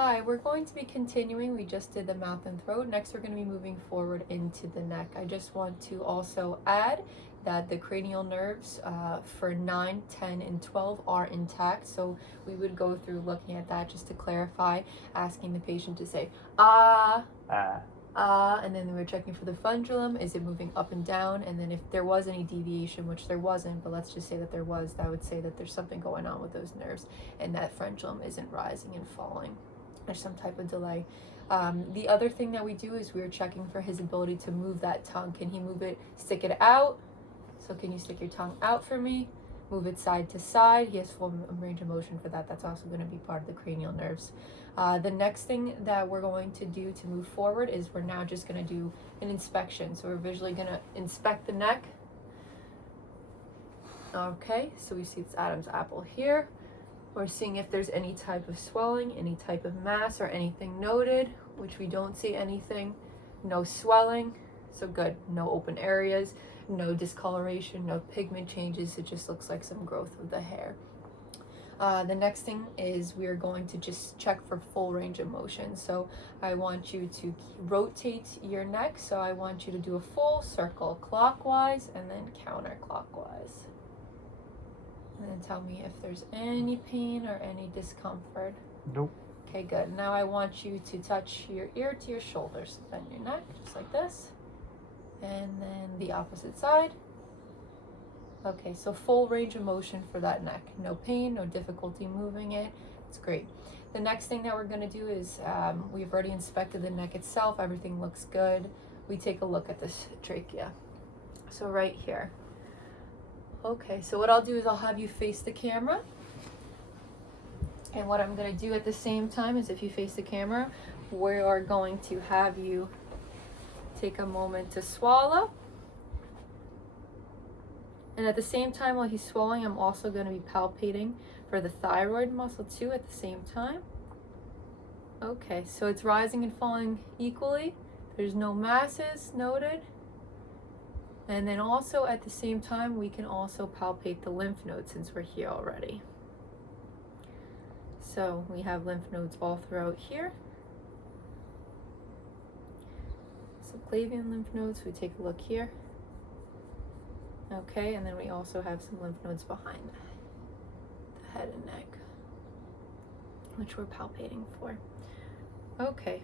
Hi, we're going to be continuing. We just did the mouth and throat. Next, we're going to be moving forward into the neck. I just want to also add that the cranial nerves for 9, 10, and 12 are intact. So we would go through looking at that just to clarify, asking the patient to say, ah, and then we're checking for the fundulum. Is it moving up and down? And then if there was any deviation, which there wasn't, but let's just say that there was, that would say that there's something going on with those nerves and that frenulum isn't rising and falling. There's some type of delay. The other thing that we do is we're checking for his ability to move that tongue. Can he move it, stick it out? So can you stick your tongue out for me? Move it side to side. He has full range of motion for that. That's also going to be part of the cranial nerves. The next thing that we're going to do to move forward is we're now just going to do an inspection. So we're visually going to inspect the neck. Okay, so we see it's Adam's apple here. We're seeing if there's any type of swelling, any type of mass, or anything noted, which we don't see anything. No swelling, so good. No open areas, no discoloration, no pigment changes. It just looks like some growth of the hair. The next thing is we're going to just check for full range of motion. So I want you to rotate your neck. So I want you to do a full circle clockwise and then counterclockwise. And then tell me if there's any pain or any discomfort. Nope. Okay, good. Now I want you to touch your ear to your shoulders. Bend your neck, just like this. And then the opposite side. Okay, so full range of motion for that neck. No pain, no difficulty moving it. It's great. The next thing that we're going to do is we've already inspected the neck itself. Everything looks good. We take a look at this trachea. So right here. Okay, so what I'll do is I'll have you face the camera. And what I'm going to do at the same time is if you face the camera, we are going to have you take a moment to swallow. And at the same time while he's swallowing, I'm also going to be palpating for the thyroid muscle too at the same time. Okay, so it's rising and falling equally. There's no masses noted. And then also at the same time, we can also palpate the lymph nodes since we're here already. So we have lymph nodes all throughout here. Subclavian lymph nodes, we take a look here. Okay, and then we also have some lymph nodes behind the head and neck, which we're palpating for. Okay.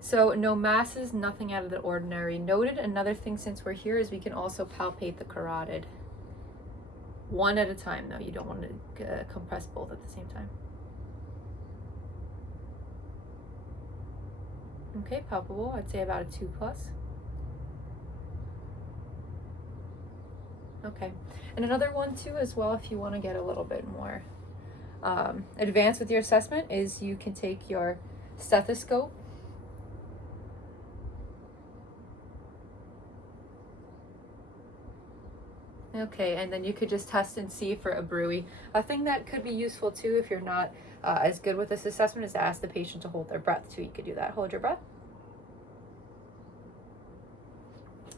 So no masses, nothing out of the ordinary noted. Another thing since we're here is we can also palpate the carotid. One at a time though, you don't want to compress both at the same time. Okay, palpable, I'd say about a 2+. Okay, and another one too as well if you want to get a little bit more advanced with your assessment is you can take your stethoscope. Okay, and then you could just test and see for a bruit. A thing that could be useful too if you're not as good with this assessment is to ask the patient to hold their breath too. You could do that. Hold your breath.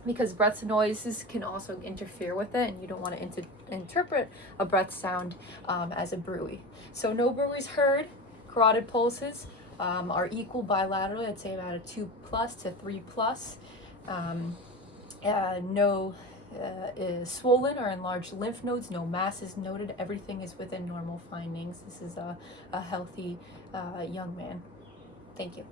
Because breath noises can also interfere with it, and you don't want to interpret a breath sound as a bruit. So no bruits heard. Carotid pulses are equal bilaterally. I'd say about a 2+ to 3+. No swollen or enlarged lymph nodes, no masses noted. Everything is within normal findings. This is a healthy young man. Thank you.